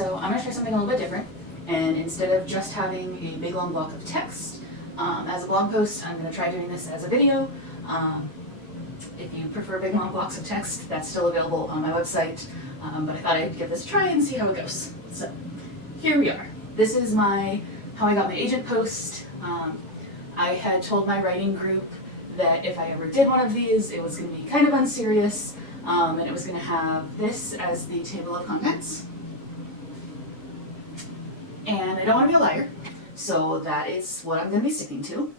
So I'm going to try something a little bit different, and instead of just having a big long block of text as a blog post, I'm going to try doing this as a video. If you prefer big long blocks of text, that's still available on my website, but I thought I'd give this a try and see how it goes. So here we are. This is my How I Got My Agent post. I had told my writing group that if I ever did one of these, it was going to be kind of unserious, and it was going to have this as the table of contents. And I don't want to be a liar, so that is what I'm going to be sticking to.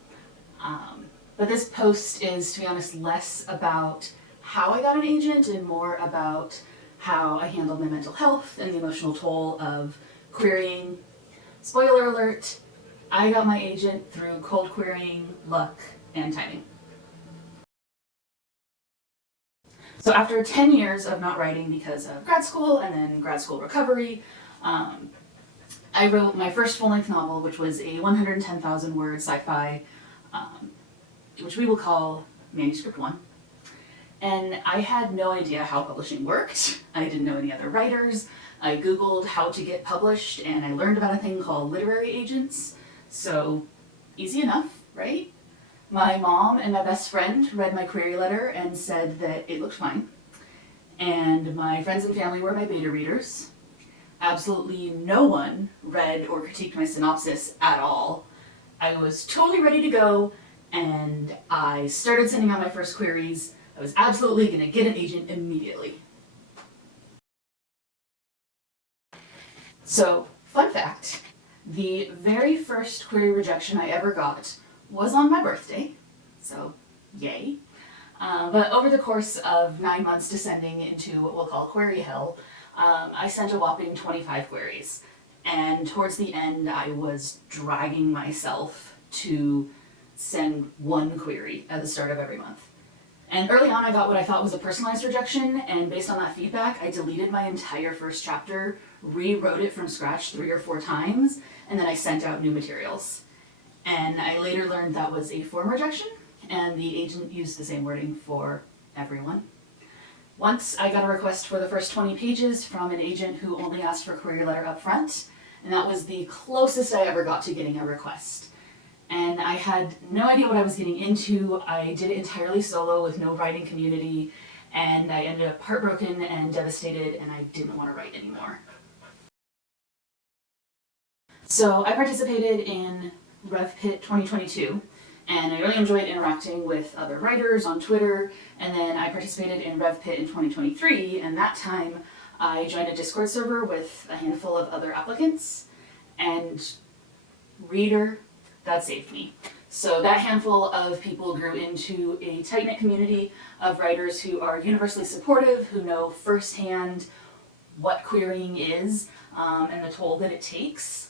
But this post is, to be honest, less about how I got an agent and more about how I handled my mental health and the emotional toll of querying. Spoiler alert, I got my agent through cold querying, luck, and timing. So after 10 years of not writing because of grad school and then grad school recovery, I wrote my first full-length novel, which was a 110,000 word sci-fi, which we will call Manuscript 1. And I had no idea how publishing worked. I didn't know any other writers. I Googled how to get published, and I learned about a thing called literary agents. So easy enough, right? My mom and my best friend read my query letter and said that it looked fine. And my friends and family were my beta readers. Absolutely no one read or critiqued my synopsis at all. I was totally ready to go, and I started sending out my first queries. I was absolutely going to get an agent immediately. So, fun fact, the very first query rejection I ever got was on my birthday, so yay. But over the course of 9 months descending into what we'll call query hell, I sent a whopping 25 queries. And towards the end, I was dragging myself to send one query at the start of every month. And early on, I got what I thought was a personalized rejection, and based on that feedback, I deleted my entire first chapter, rewrote it from scratch 3 or 4 times, and then I sent out new materials. And I later learned that was a form rejection, and the agent used the same wording for everyone. Once I got a request for the first 20 pages from an agent who only asked for a query letter up front, and that was the closest I ever got to getting a request. And I had no idea what I was getting into. I did it entirely solo with no writing community, and I ended up heartbroken and devastated, and I didn't want to write anymore. So I participated in RevPit 2022, and I really enjoyed interacting with other writers on Twitter, and then I participated in RevPit in 2023, and that time I joined a Discord server with a handful of other applicants, and reader, that saved me. So that handful of people grew into a tight-knit community of writers who are universally supportive, who know firsthand what querying is and the toll that it takes,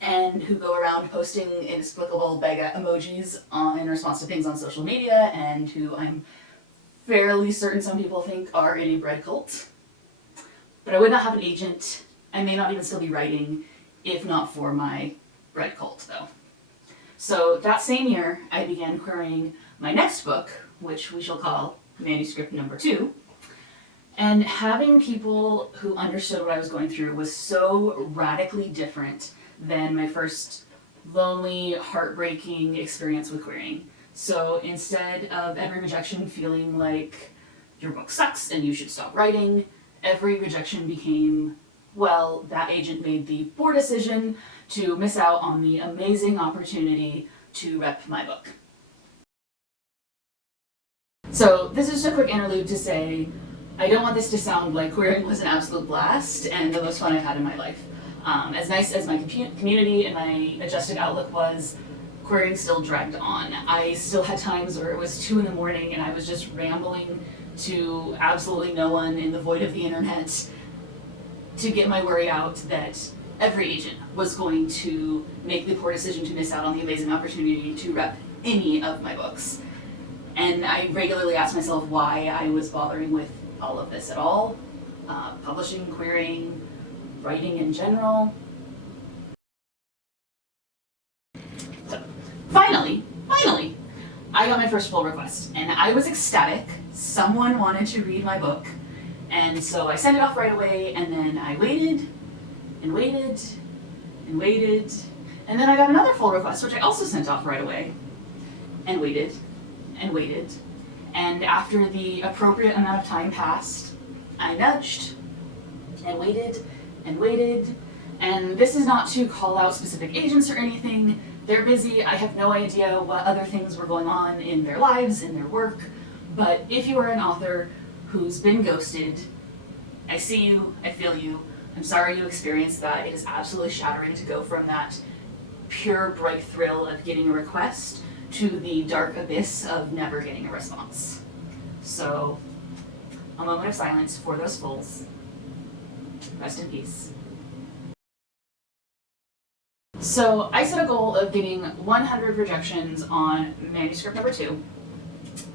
and who go around posting inexplicable beg emojis in response to things on social media, and who I'm fairly certain some people think are in a bread cult. But I would not have an agent. I may not even still be writing if not for my bread cult, though. So that same year, I began querying my next book, which we shall call Manuscript Number 2. And having people who understood what I was going through was so radically different than my first lonely, heartbreaking experience with querying. So instead of every rejection feeling like your book sucks and you should stop writing, every rejection became, well, that agent made the poor decision to miss out on the amazing opportunity to rep my book. So this is just a quick interlude to say, I don't want this to sound like querying was an absolute blast and the most fun I've had in my life. As nice as my community and my adjusted outlook was, querying still dragged on. I still had times where it was 2 a.m. and I was just rambling to absolutely no one in the void of the internet to get my worry out that every agent was going to make the poor decision to miss out on the amazing opportunity to rep any of my books. And I regularly asked myself why I was bothering with all of this at all. Publishing, querying, writing in general. So, finally, I got my first full request, and I was ecstatic. Someone wanted to read my book, and so I sent it off right away, and then I waited, and waited and waited. And then I got another full request, which I also sent off right away, and waited and waited. And after the appropriate amount of time passed, I nudged and waited and waited. And this is not to call out specific agents or anything. They're busy. I have no idea what other things were going on in their lives, in their work. But if you are an author who's been ghosted, I see you, I feel you. I'm sorry you experienced that. It is absolutely shattering to go from that pure, bright thrill of getting a request to the dark abyss of never getting a response. So, a moment of silence for those fools. Rest in peace. So, I set a goal of getting 100 rejections on manuscript number 2,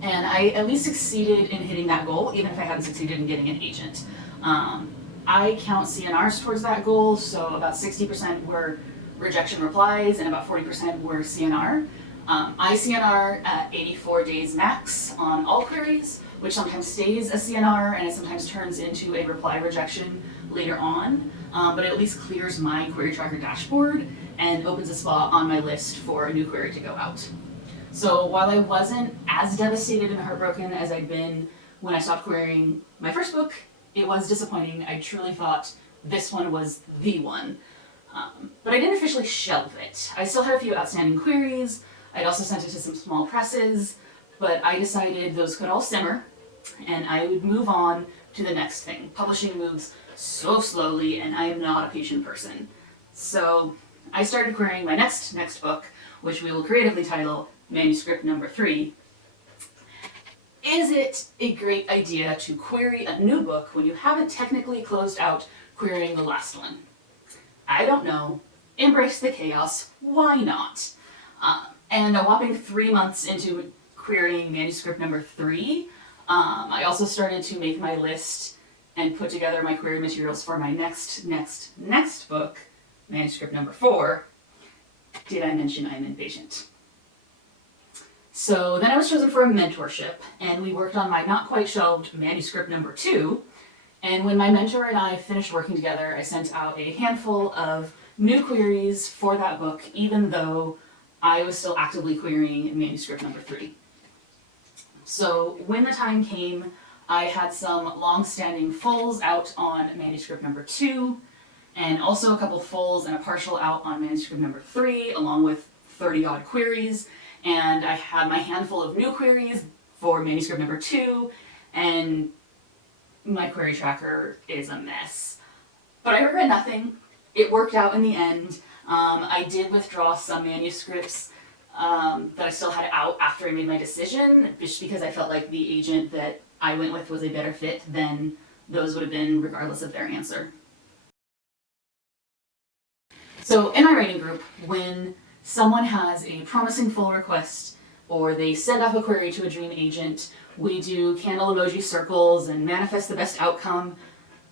and I at least succeeded in hitting that goal, even if I hadn't succeeded in getting an agent. I count CNRs towards that goal, so about 60% were rejection replies and about 40% were CNR. I CNR at 84 days max on all queries, which sometimes stays a CNR and it sometimes turns into a reply rejection later on, but it at least clears my query tracker dashboard and opens a spot on my list for a new query to go out. So while I wasn't as devastated and heartbroken as I'd been when I stopped querying my first book, it was disappointing. I truly thought this one was the one. But I didn't officially shelve it. I still had a few outstanding queries. I'd also sent it to some small presses, but I decided those could all simmer and I would move on to the next thing. Publishing moves so slowly and I am not a patient person. So I started querying my next book, which we will creatively title Manuscript Number 3. Is it a great idea to query a new book when you haven't technically closed out querying the last one? I don't know. Embrace the chaos. Why not? And a whopping 3 months into querying manuscript number 3, I also started to make my list and put together my query materials for my next book, manuscript number 4. Did I mention I'm impatient? So then I was chosen for a mentorship, and we worked on my not quite shelved manuscript number 2. And when my mentor and I finished working together, I sent out a handful of new queries for that book, even though I was still actively querying manuscript number 3. So when the time came, I had some long-standing fulls out on manuscript number 2, and also a couple fulls and a partial out on manuscript number 3, along with 30-odd queries. And I had my handful of new queries for manuscript number 2, and my query tracker is a mess. But I regret nothing. It worked out in the end. I did withdraw some manuscripts that I still had out after I made my decision, just because I felt like the agent that I went with was a better fit than those would have been regardless of their answer. So in my writing group, when someone has a promising full request or they send off a query to a dream agent, we do candle emoji circles and manifest the best outcome.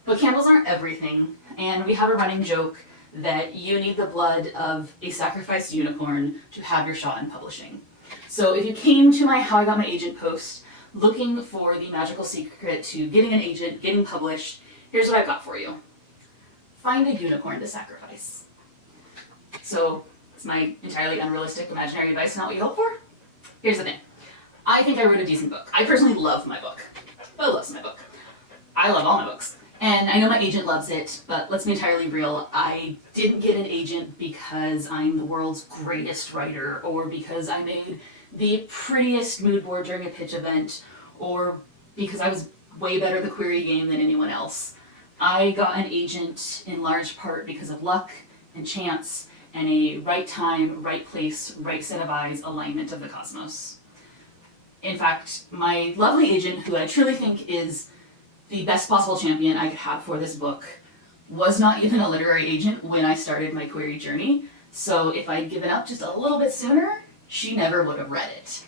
But candles aren't everything, and we have a running joke that you need the blood of a sacrificed unicorn to have your shot in publishing. So if you came to my How I Got My Agent post looking for the magical secret to getting an agent, getting published, here's what I've got for you. Find a unicorn to sacrifice. So it's my entirely unrealistic imaginary advice, not what you hope for. Here's the thing. I think I wrote a decent book. I personally love my book. Bo loves my book. I love all my books. And I know my agent loves it, but let's be entirely real. I didn't get an agent because I'm the world's greatest writer, or because I made the prettiest mood board during a pitch event, or because I was way better at the query game than anyone else. I got an agent in large part because of luck and chance and a right time, right place, right set of eyes alignment of the cosmos. In fact, my lovely agent, who I truly think is the best possible champion I could have for this book, was not even a literary agent when I started my query journey, so if I'd given up just a little bit sooner, she never would have read it.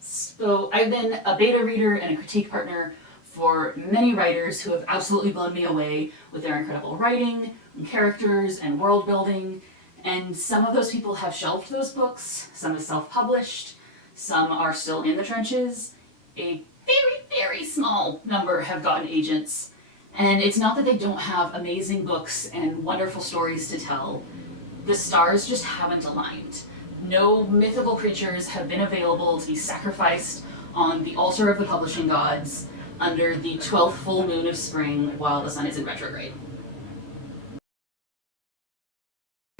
So I've been a beta reader and a critique partner for many writers who have absolutely blown me away with their incredible writing, and characters, and world building, and some of those people have shelved those books, some have self-published, some are still in the trenches, a very, very small number have gotten agents, And it's not that they don't have amazing books and wonderful stories to tell. The stars just haven't aligned. No mythical creatures have been available to be sacrificed on the altar of the publishing gods under the 12th full moon of spring while the sun is in retrograde.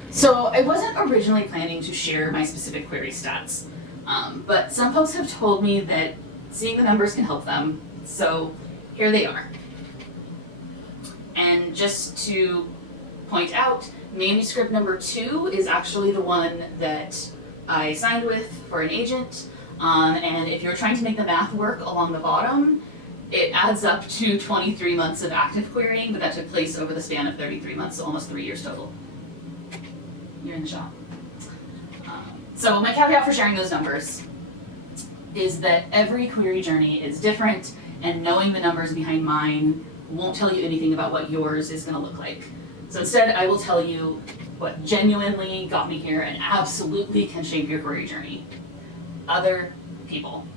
So I wasn't originally planning to share my specific query stats, but some folks have told me that seeing the numbers can help them, so here they are. And just to point out, manuscript number 2 is actually the one that I signed with for an agent, and if you're trying to make the math work along the bottom, it adds up to 23 months of active querying, but that took place over the span of 33 months, so almost 3 years total. You're in the shop. So my caveat for sharing those numbers is that every query journey is different, and knowing the numbers behind mine won't tell you anything about what yours is going to look like. So instead, I will tell you what genuinely got me here and absolutely can shape your query journey. Other people.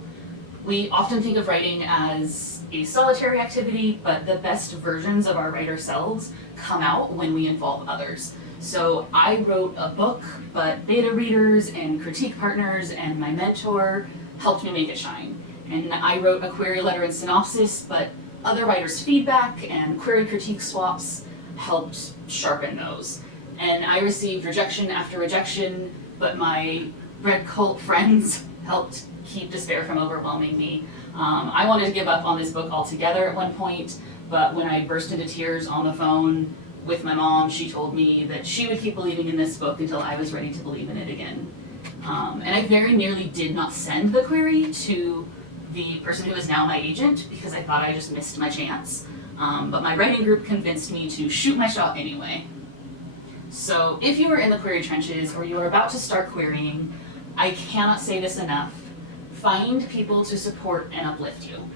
We often think of writing as a solitary activity, but the best versions of our writer selves come out when we involve others. So I wrote a book, but beta readers and critique partners and my mentor helped me make it shine. And I wrote a query letter and synopsis, but other writers' feedback and query critique swaps helped sharpen those. And I received rejection after rejection, but my red cult friends helped keep despair from overwhelming me. I wanted to give up on this book altogether at one point, but when I burst into tears on the phone with my mom, she told me that she would keep believing in this book until I was ready to believe in it again. And I very nearly did not send the query to the person who is now my agent because I thought I just missed my chance. But my writing group convinced me to shoot my shot anyway. So if you are in the query trenches or you are about to start querying, I cannot say this enough. Find people to support and uplift you.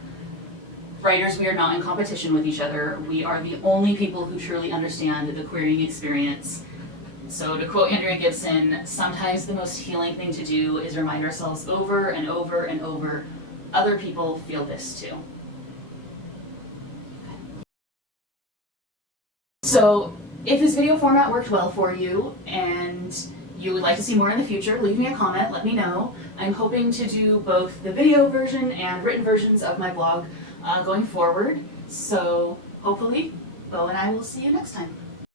Writers, we are not in competition with each other. We are the only people who truly understand the querying experience. So to quote Andrea Gibson, sometimes the most healing thing to do is remind ourselves over and over and over, other people feel this too. So if this video format worked well for you and you would like to see more in the future, leave me a comment, let me know. I'm hoping to do both the video version and written versions of my blog going forward. So hopefully, Bo and I will see you next time.